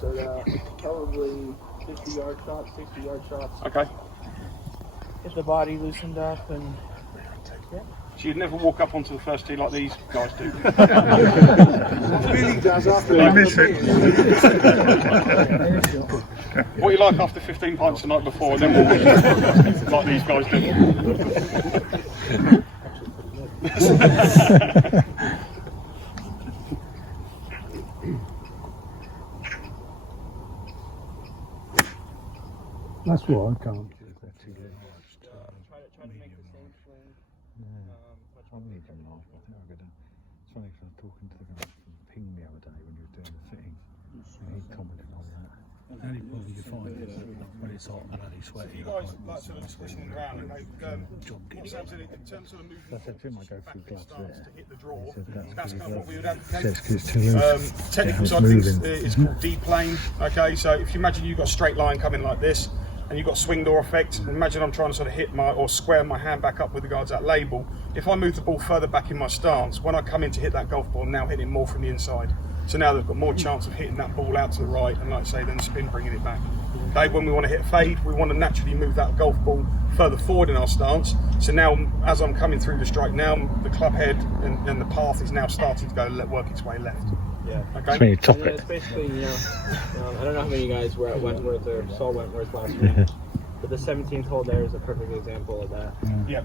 So probably 50-yard shots, 60-yard shots. Okay. Get the body loosened up and yeah. So you'd never walk up onto the first tee like these guys do. Really does after I miss it. What you like after 15 pints the night before, and then walk like these guys do. That's what I can't do. Try to make the same swing. I need to laugh. I think I'll go down. It's funny because I was talking to the guy from Ping the other day when you were doing the fitting, and he commented on that. How do you probably define it when it's hot and bloody sweaty? You guys like sort of squishing around and like in terms of moving. I said to him, I go through gloves there. To hit the draw. He said That's kind of what we would says advocate. 'cause it's too loose. Technical side of things is called D-plane. Okay, so if you imagine you've got a straight line coming like this, and you've got swing door effect, and imagine I'm trying to sort of hit my, or square my hand back up with regards to that label. If I move the ball further back in my stance, when I come in to hit that golf ball, I'm now hitting more from the inside. So now they've got more chance of hitting that ball out to the right, and like I say, then spin bringing it back. Okay, when we want to hit a fade, we want to naturally move that golf ball further forward in our stance. So now, as I'm coming through the strike now, the club head and the path is now starting to go work its way left. Yeah. That's when you top And it. it's basically, I don't know how many of you guys were at Wentworth or saw Wentworth last week, but the 17th hole there is a perfect example of that. Yeah.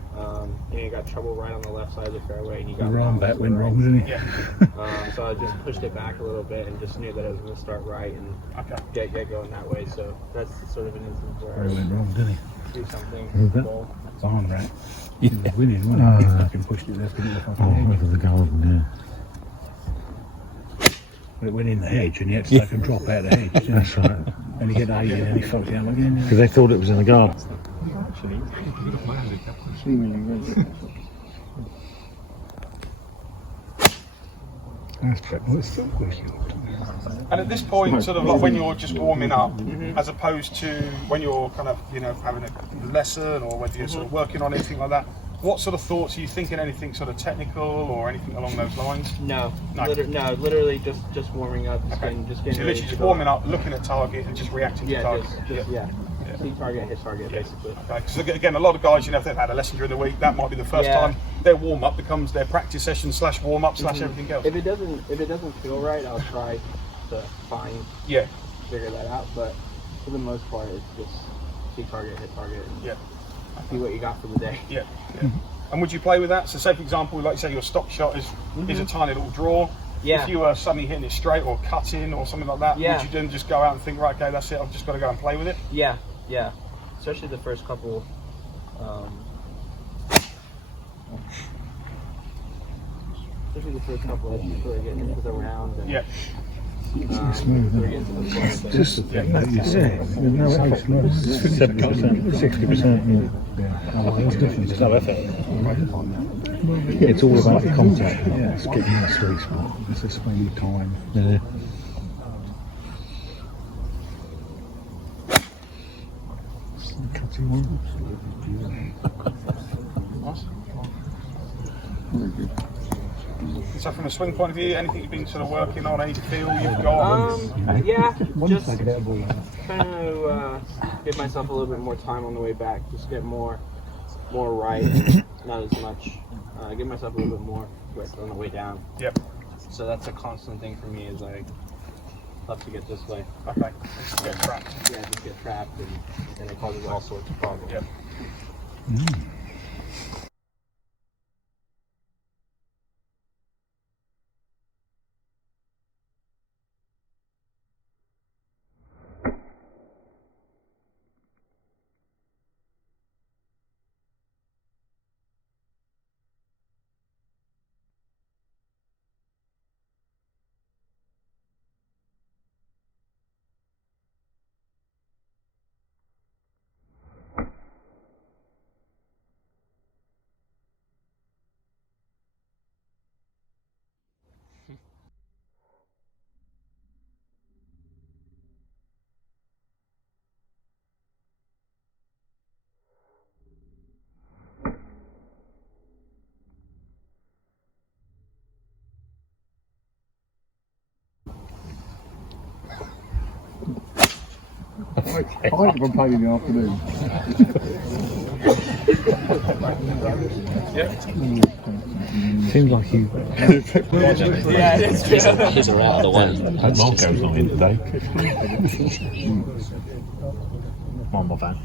You got trouble right on the left side of the fairway, and you got The wrong bet went right. wrong, didn't he? Yeah. So I just pushed it back a little bit and just knew that I was going to start right and get going that way. So that's sort of an instance where He went wrong, didn't he? I do something. Who's that? Bowl. Barn rat. He was winning, wasn't he? He fucking pushed it left into the fucking hedge. The garden, yeah. But it went in the hedge and he had to take a drop out of the hedge. That's right. And he get 80 and he fucked it up again. Because they thought it was in the garden. That's better. Well, it's still good. And at this point, sort of like when you're just warming up, as opposed to when you're kind of, having a lesson or whether you're sort of working on anything like that, what sort of thoughts are you thinking? Anything sort of technical or anything along those lines? No, No. literally just warming up, just Okay. getting So ready you're literally to just go. warming up, looking at target and just reacting to Yeah, target. yeah. See target, hit target, basically. Okay, because again, a lot of guys, if they've had a lesson during the week, that might be the first Yeah. time their warm up becomes their practice session / warm up / everything else. If it doesn't feel right, I'll try to figure that out. But for the most part, it's just see target, hit target, and Yeah. see what you got for the day. Yeah. And would you play with that? So say for example, like you say, your stock shot is a tiny little draw. Yeah. If you were suddenly hitting it straight or cutting or something like that, Yeah. would you then just go out and think, right, okay, that's it, I've just got to go and play with it? Yeah. Especially the first couple. Especially the first couple as you sort of get into the round. And, Yeah. Smooth, sort of get into the flow of it. Just like you say, there's no ice, 70%, 60%. Yeah. It's different. There's no effort. It's all about the contact. Yeah, it's getting in the sweet spot. It's just spending time. Yeah. Cutting one. So from a swing point of view, anything you've been sort of working on, any feel you've got? Yeah, just trying to give myself a little bit more time on the way back, just get more right, and not as much. Give myself a little bit more width on the way down. Yep. So that's a constant thing for me, is I love to get this way. Okay. Just get trapped. Yeah, just get trapped, and it causes all sorts of problems. Yep. I think I'm playing in the afternoon. Seems like you. Yeah, it's true. His are out of the way. Marco's not in today. I'm a fan.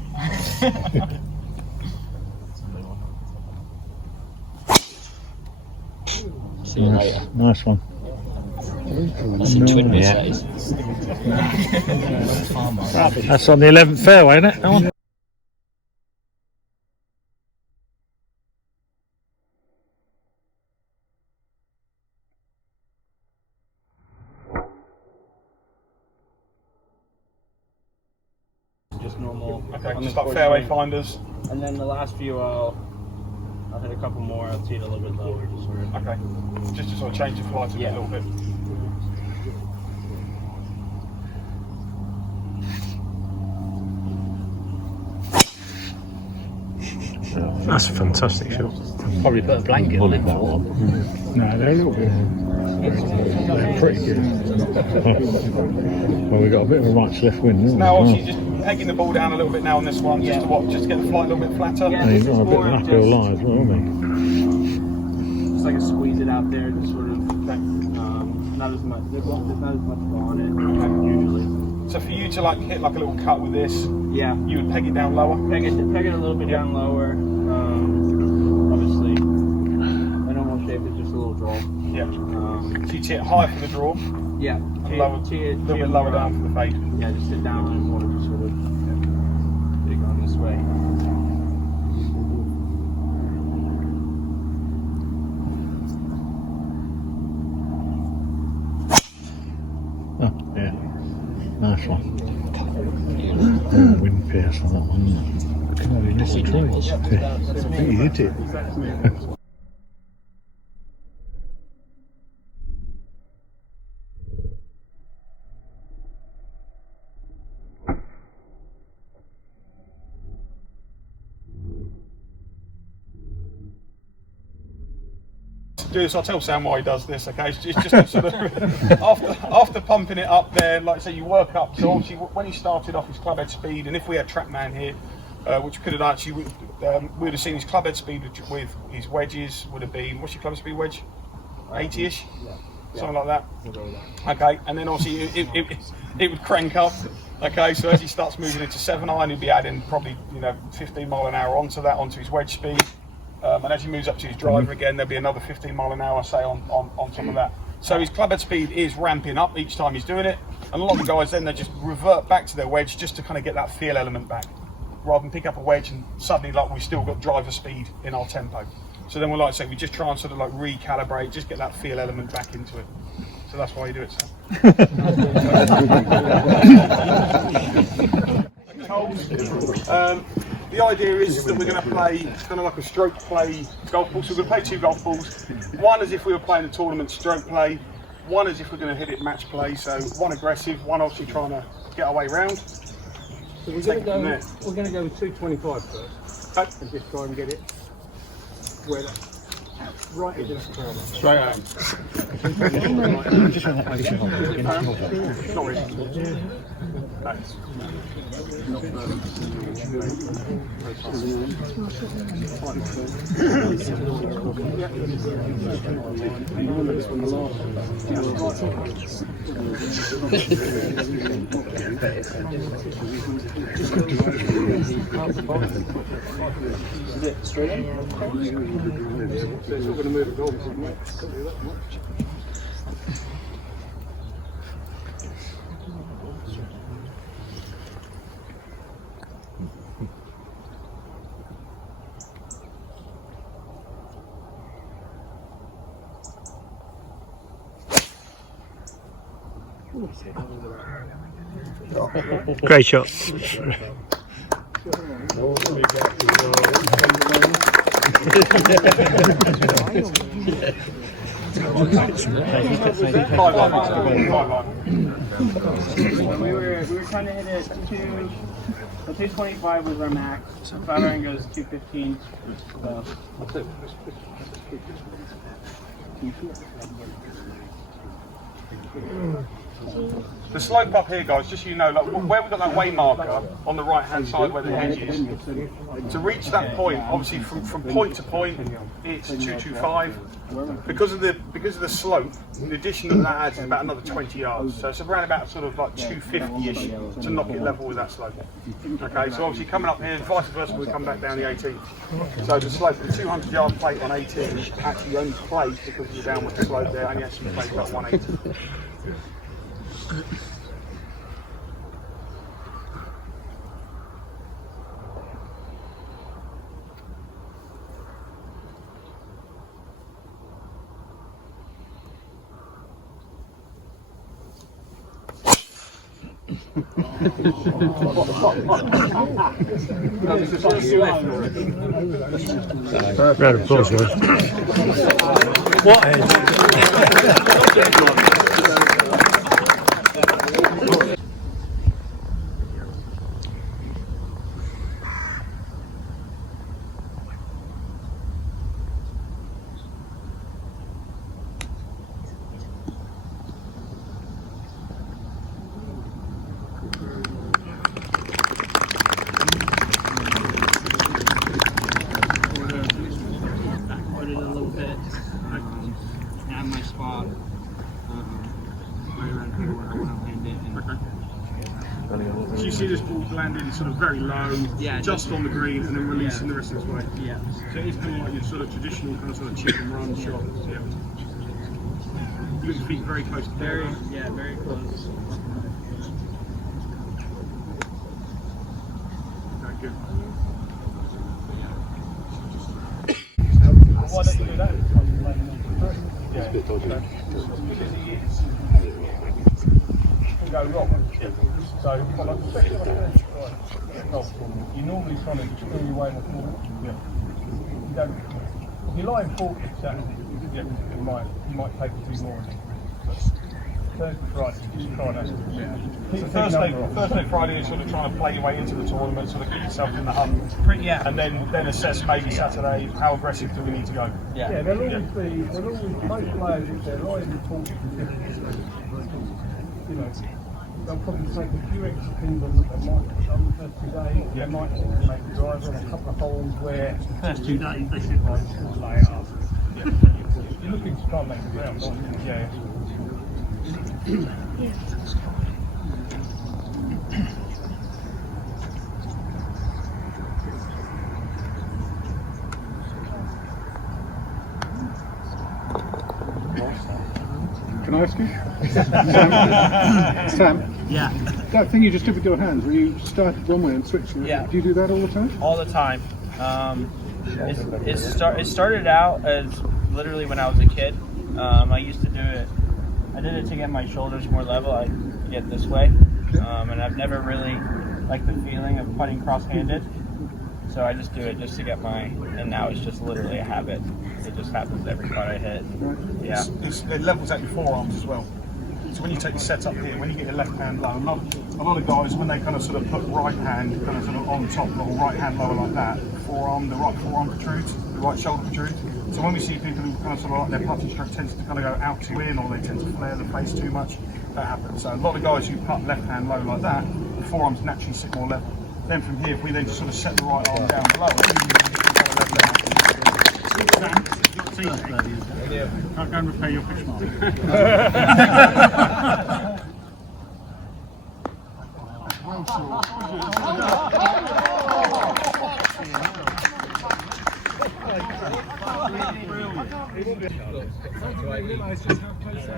See you later. Nice one. That's a twin miss, that is. That's on the 11th fairway, isn't it? That one? Just normal. Okay, just like fairway finders. And then the last few, I'll hit a couple more. I'll tee it a little bit lower, just sort of. Okay, just to sort of change the flight a little bit. That's a fantastic shot. Probably put a blanket on it. That one. No, they're a little bit. They're pretty good. Well, we've got a bit of a right to left wind, haven't we? Now, obviously, just pegging the ball down a little bit now on this one, just to what, just to get the flight a little bit flatter. Yeah. And he's got a bit of an uphill lie as well, hasn't Just like a squeeze it out there, just sort of not as much. There's not as much on it usually. So for you to like hit like a little cut with this, Yeah. you would peg it down lower. Peg it a little bit down lower. Obviously, a normal shape is just a little draw. Yeah. So you hit high for the draw, Yeah. and lower, a little bit lower down for the fade. Yeah, just sit down and more just sort of get it going this way. he? Oh, yeah. Nice one. Wind pierce on that one, isn't it? I can only miss a tree. I think you hit it. Do this, I'll tell Sam why he does this, okay? It's just to sort of, after pumping it up there, like I say, you work up. So obviously when he started off his club head speed, and if we had Trackman here, which could have actually, we would have seen his club head speed with his wedges would have been, what's your club speed wedge? 80-ish? Something like that. Okay, and then obviously it would crank up. Okay, so as he starts moving into 7-iron, he'd be adding probably 15 mile an hour onto his wedge speed. And as he moves up to his driver again, there'll be another 15 mile an hour, say, on top of that. So his club head speed is ramping up each time he's doing it. And a lot of guys then, they just revert back to their wedge just to kind of get that feel element back, rather than pick up a wedge and suddenly like we've still got driver speed in our tempo. So then we like to say, we just try and sort of like recalibrate, just get that feel element back into it. So that's why you do it, Sam. The idea is that we're going to play kind of like a stroke play golf ball. So we're going to play 2 golf balls. One as if we were playing a tournament stroke play. One as if we're going to hit it match play. So one aggressive, one obviously trying to get our way around. So we're going to go with 225 first. Okay. And just try and get it where that right into the ground. Straight out. Not really. Nice. Is it straight in? So it's all going to move the goals, isn't it? Can't do that much. Great shot. We were trying to hit it 225 was our max. 5-iron goes 215. So. The slope up here, guys, just so you know, like where we've got that way marker on the right-hand side where the hedge is, to reach that point, obviously from point to point, it's 225. Because of the slope, in addition to that adds about another 20 yards. So it's around about sort of like 250-ish to knock it level with that slope. Okay, so obviously coming up here, vice versa, we come back down the 18th. So the slope, the 200-yard plate on 18 actually only plays because of the downward slope there, only actually plays about 180. Round of applause, guys. What So you see this ball landing sort of very low, just on the green, and then releasing the rest of its way. Yeah. So it's kind of like your sort of traditional kind of chip and run shot. Yeah. You got your feet very close to the Very close. Okay, good. Why don't you do that? Yeah. Go wrong. So, well, especially when you're golf, you're normally trying to screw your way in the corner. Yeah. You don't. If you're lying 40%, you might take a few more. Thursday, Friday, just try that. So Thursday, Friday is sort of trying to play your way into the tournament, sort of get yourself in the hunt. Yeah. And then assess maybe Saturday, how aggressive do we need to go? Yeah, there'll always be, most players, if they're lying 40%, you know, they'll probably take a few extra pins on the first 2 days. They might make a driver on a couple of holes where first 2 days they should lay it up. Yeah. You're looking to try and make the ground, aren't you? Yeah. Can I ask you? Sam? Yeah. That thing you just did with your hands, where you started one way and switched, do you do that all the time? All the time. It started out as literally when I was a kid. I used to do it. I did it to get my shoulders more level. I get this way, and I've never really liked the feeling of putting cross-handed. So I just do it just to get and now it's just literally a habit. It just happens every putt I hit. Yeah. It levels out your forearms as well. So when you take your set up here, when you get your left hand low, a lot of guys, when they kind of sort of put right hand kind of sort of on top or right hand lower like that, the right forearm protrudes, the right shoulder protrudes. So when we see people who kind of sort of like their putting stroke tends to kind of go out to in, or they tend to flare the face too much, that happens. So a lot of guys who putt left hand low like that, the forearms naturally sit more level. Then from here, if we then just sort of set the right arm down below, I'll go and repair your fish mark.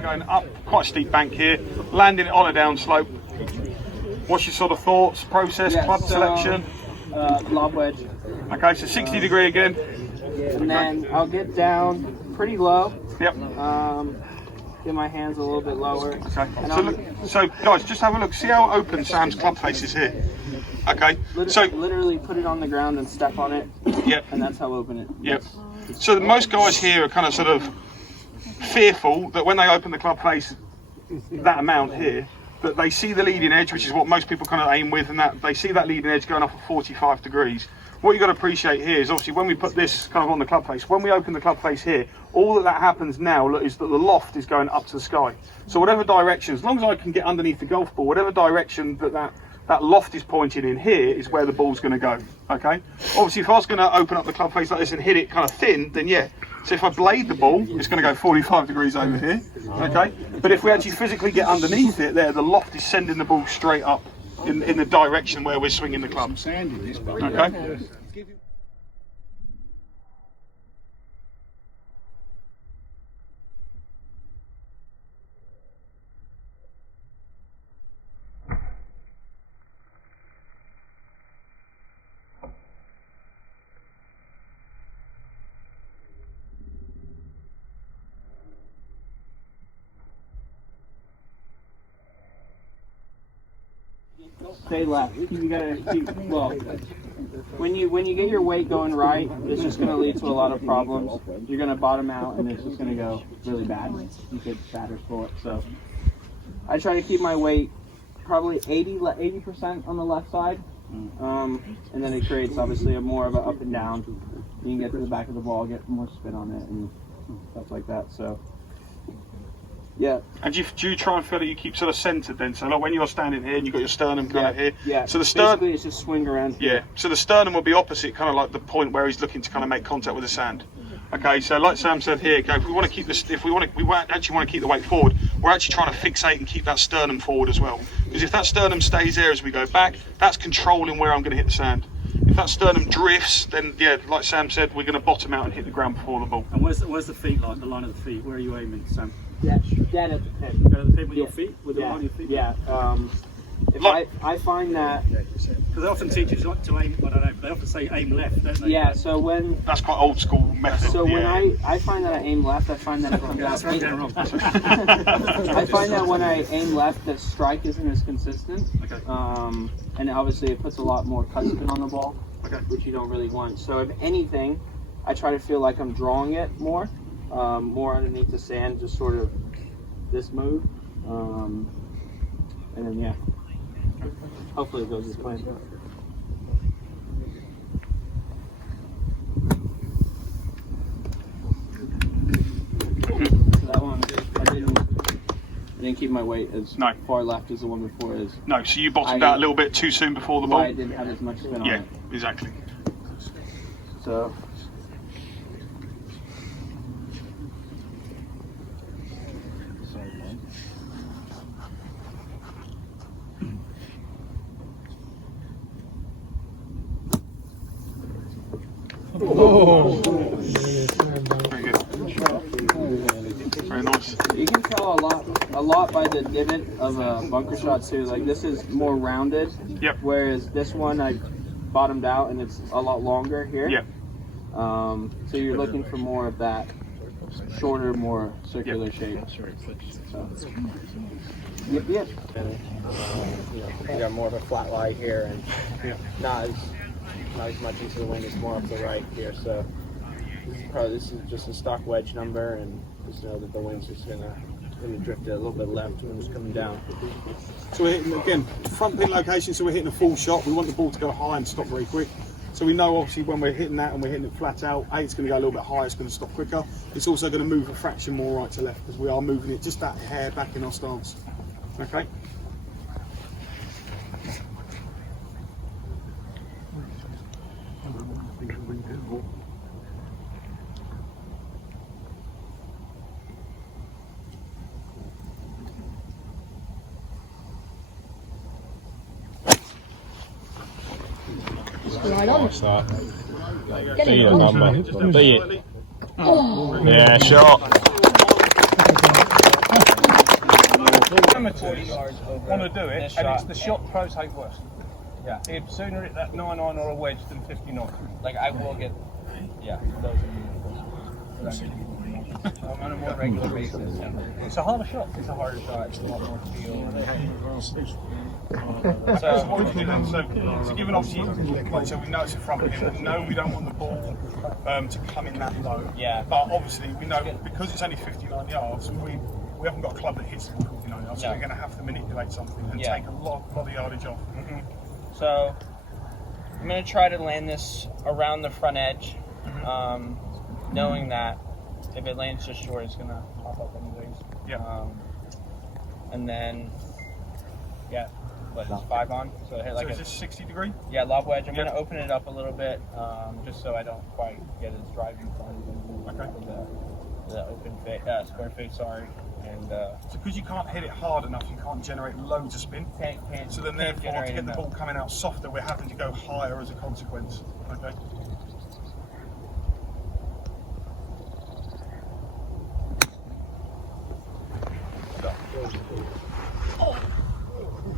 going up quite a steep bank here, landing it on a down slope. What's your sort of thoughts, process, club selection? Lob wedge. Okay, so 60 degree again. And then I'll get down pretty low. Yep. Get my hands a little bit lower. Okay. So guys, just have a look. See how open Sam's club face is here. Okay. Literally put it on the ground and step on it. Yep. And that's how open it. Yep. So most guys here are kind of sort of fearful that when they open the club face that amount here, that they see the leading edge, which is what most people kind of aim with, and that they see that leading edge going off at 45 degrees. what you've got to appreciate here is obviously when we put this kind of on the club face, when we open the club face here, all that happens now is that the loft is going up to the sky. So whatever direction, as long as I can get underneath the golf ball, whatever direction that loft is pointing in here is where the ball's going to go, okay? Obviously, if I was going to open up the club face like this and hit it kind of thin, then yeah. So if I blade the ball, it's going to go 45 degrees over here, okay? But if we actually physically get underneath it there, the loft is sending the ball straight up in the direction where we're swinging the club, okay? Stay left. You gotta keep, well, when you get your weight going right, it's just gonna lead to a lot of problems. You're gonna bottom out and it's just gonna go really bad. You get batters for it. So I try to keep my weight probably 80% on the left side. And then it creates obviously more of an up and down. You can get to the back of the ball, get more spin on it and stuff like that. So yeah. And do you try and feel that you keep sort of centered then? So like when you're standing here and you've got your sternum kind of here. Yeah. So the sternum, basically it's just swing around here. yeah. So the sternum will be opposite, kind of like the point where he's looking to kind of make contact with the sand. Okay. So like Sam said here, okay, if we want to keep this, we actually want to keep the weight forward, we're actually trying to fixate and keep that sternum forward as well. Because if that sternum stays there as we go back, that's controlling where I'm going to hit the sand. If that sternum drifts, then yeah, like Sam said, we're going to bottom out and hit the ground before the ball. And where's the feet like, the line of the feet? Where are you aiming, Sam? Dead at the pin. Dead at the pin with your feet? With the line of your feet? Yeah. I find that, Because they often teach you to aim, I don't know, they often say aim left, don't they? yeah, so when That's quite old school method. So when yeah. I find that I aim left, I find that it comes That's out. what I'm wrong. I find that when I aim left, the strike isn't as consistent. Okay. And obviously it puts a lot more cut spin on the ball, Okay. which you don't really want. So if anything, I try to feel like I'm drawing it more underneath the sand, just sort of this move. And then yeah, hopefully it goes as planned. That one, I didn't keep my weight as far left as the one before is. No, so you bottomed out a little bit too soon before the ball? I didn't have as much spin on Yeah, it. exactly. So. Oh. Very good. Very nice. You can tell a lot by the divot of a bunker shot too. Like this is more rounded. Yep. Whereas this one I bottomed out and it's a lot longer here. Yep. So you're looking for more of that shorter, more circular shape. So. Yep. You got more of a flat lie here and not as much into the wind. It's more up the right here. So this is just a stock wedge number, and just know that the wind's just gonna drift it a little bit left when it's coming down. So we're hitting, again, front pin location, so we're hitting a full shot. We want the ball to go high and stop very quick. So we know obviously when we're hitting that and we're hitting it flat out, it's going to go a little bit higher, it's going to stop quicker. It's also going to move a fraction more right to left because we are moving it just that hair back in our stance. Okay? Right on. What's that? Get Beat it it, on. number. Beat it. Oh. Yeah, shot. Amateurs want to do it, and it's the shot pros hate worse. Yeah, he'd sooner hit that 9-iron or a wedge than 59. Like I will get, yeah, those are on a more regular basis. It's a harder shot. It's a harder shot. It's a lot more feel. So what we can do then, so given obviously, like, so we know it's a front pin, we know we don't want the ball to come in that low. Yeah. But obviously we know because it's only 59 yards, we haven't got a club that hits 59 yards, so we're going to have to manipulate something and take a lot of yardage off. So I'm gonna try to land this around the front edge, knowing that if it lands just short, it's gonna pop up anyways. Yeah. And then, yeah, what is 5 on? So hit like so is this 60 degree? yeah, lob wedge. I'm gonna open it up a little bit, just so I don't quite get as driving front Okay. the open face, square face. Sorry, and So because you can't hit it hard enough, you can't generate loads of spin. can't. So then can't therefore, to generate get the enough. ball coming out softer, we're having to go higher as a consequence. Okay.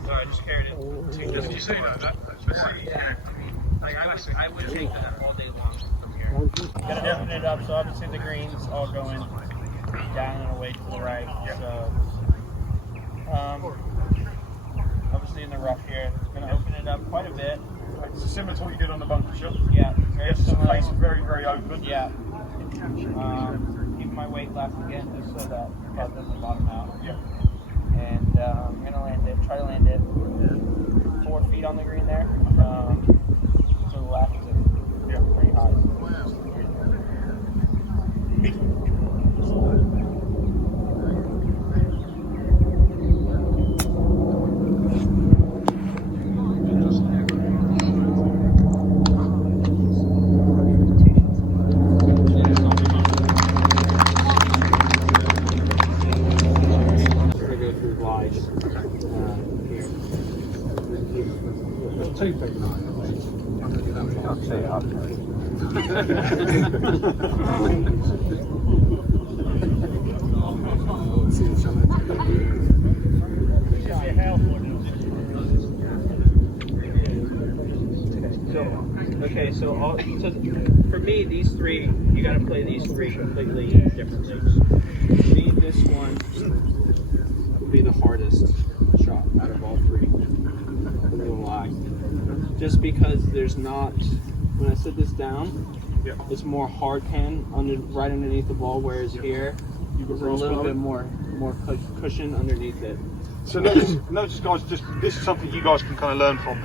Sorry, I just carried it. Did you see that? Yeah. I would take that all day long from here. Gotta open it up, so obviously the green's all going down and away to the right. So, obviously in the rough here, it's gonna open it up quite a bit. So similar to what you did on the bunker shot. Yeah, very Yes, the similar. face is very, very open. Yeah. Keep my weight left again, just so that the club doesn't bottom out. Yeah. And I'm gonna land it. Try to land it 4 feet on the green there. To the left, and Yeah. pretty high. We're gonna go through lies here. There's 2 feet. So for me, these 3, you gotta play these 3 completely differently. For me, this one would be the hardest shot out of all 3. I'm gonna lie. Just because there's not, when I sit this down, Yeah. it's more hard pan right underneath the ball, whereas here, there's a little bit more cushion underneath it. So notice guys, just this is something you guys can kind of learn from.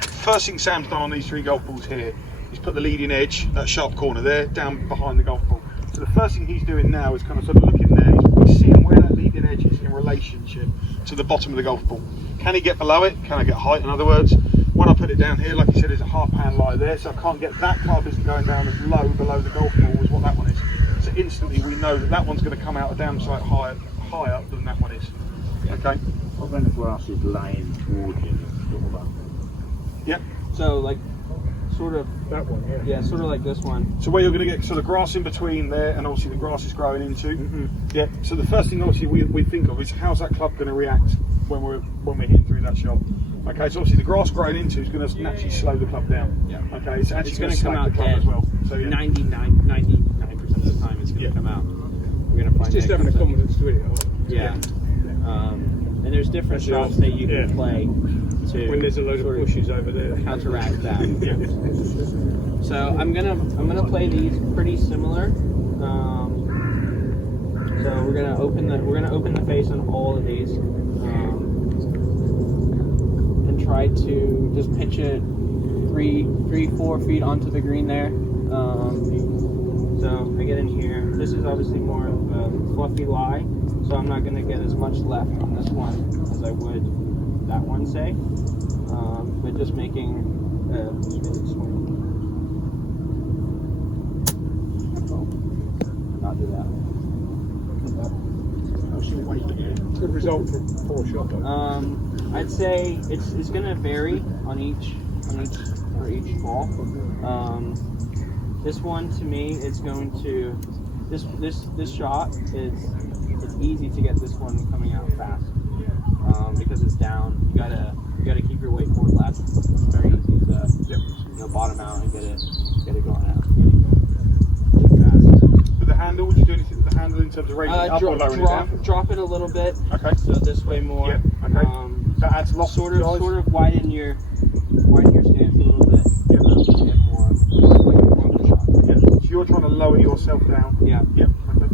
First thing Sam's done on these 3 golf balls here, he's put the leading edge, that sharp corner there, down behind the golf ball. So the first thing he's doing now is kind of sort of looking there, he's seeing where that leading edge is in relationship to the bottom of the golf ball. Can he get below it? Can I get height, in other words? When I put it down here, like you said, there's a half pan lie there, so I can't get that club isn't going down as low below the golf ball as what that one is. So instantly we know that that one's going to come out a damn sight higher than that one is. Okay? What when the grass is lying towards you? Yep. So like, sort of That one, yeah. yeah, sort of like this one. So where you're going to get sort of grass in between there, and obviously the grass is growing into. Yeah. So the first thing obviously we think of is how's that club going to react when we're hitting through that shot. Okay. So obviously the grass growing into is going to naturally slow the club down. Yeah. Okay. It's actually It's going gonna to come slack out the club dead. as well. So yeah. 99% of the time it's going to come out. We're going to find It's just having a confidence to hit it. Yeah. And there's different shots that you can play to When there's a load of sort bushes over there. counteract that. So I'm gonna play these pretty similar. So we're gonna open the face on all of these, and try to just pitch it 3-4 feet onto the green there. So I get in here. This is obviously more of a fluffy lie, so I'm not gonna get as much left on this one as I would that one, say. But just making a smooth swing. Not do that. Good result from 4 shots. I'd say it's gonna vary on each ball. This one to me is going to this shot it's easy to get this one coming out fast because it's down. You gotta keep your weight more left. It's very easy to bottom out and get it going out. Fast. With the handle, would you do anything with the handle in terms of raising it up or lowering it down? Drop it a little bit. Okay. So this way more. Yeah. Okay. That adds lots Sort of of widen your stance a little bit. Yeah. To get more on the shot. Yeah. So you're trying to lower yourself down. Yeah. Yep. Okay.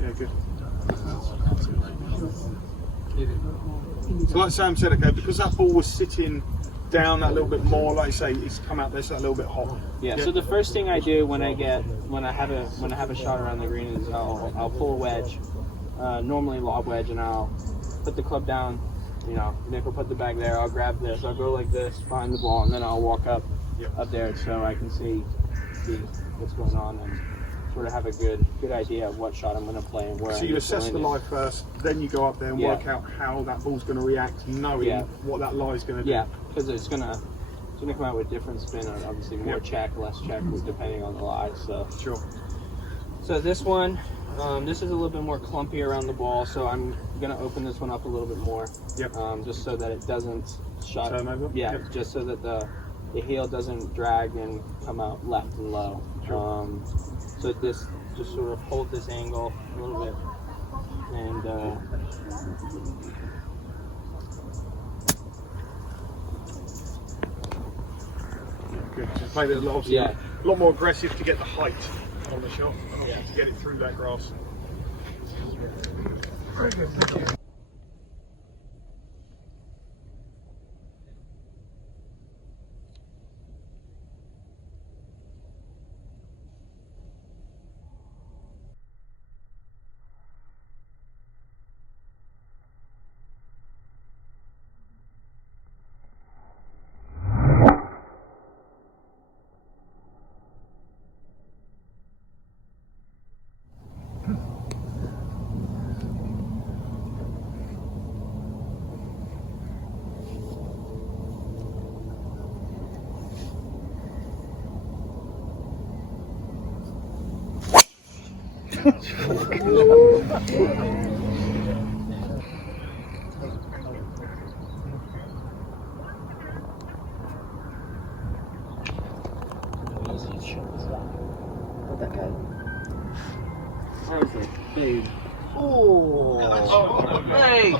Yeah, good. So like Sam said, okay, because that ball was sitting down that little bit more, like you say, it's come out there so a little bit hot. Yeah. So the first thing I do when I have a shot around the green is I'll pull a wedge, normally lob wedge, and I'll put the club down. You know, Nick will put the bag there. I'll grab this. I'll go like this, find the ball, and then I'll walk up there so I can see what's going on and sort of have a good idea of what shot I'm going to play and where. So you assess the lie first, then you go up there and work out how that ball's going to react, knowing what that lie is going to do. Yeah, because it's going to come out with different spin, or obviously more check, less check, depending on the lie. So sure. So this one, this is a little bit more clumpy around the ball, so I'm going to open this one up a little bit more. Yep. Just so that it doesn't shot. Turn over? Yeah, Yep. just so that the heel doesn't drag and come out left and low. Sure. So this just sort of hold this angle a little bit, and good. Just play it a lot more aggressive to get the height on the shot, to get it through that grass. Very good, thank you. let that go. Perfect, dude. Oh, hey!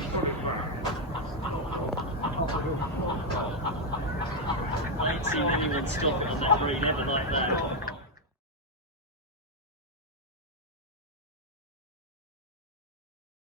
I ain't seen anyone stop it on that green ever like that.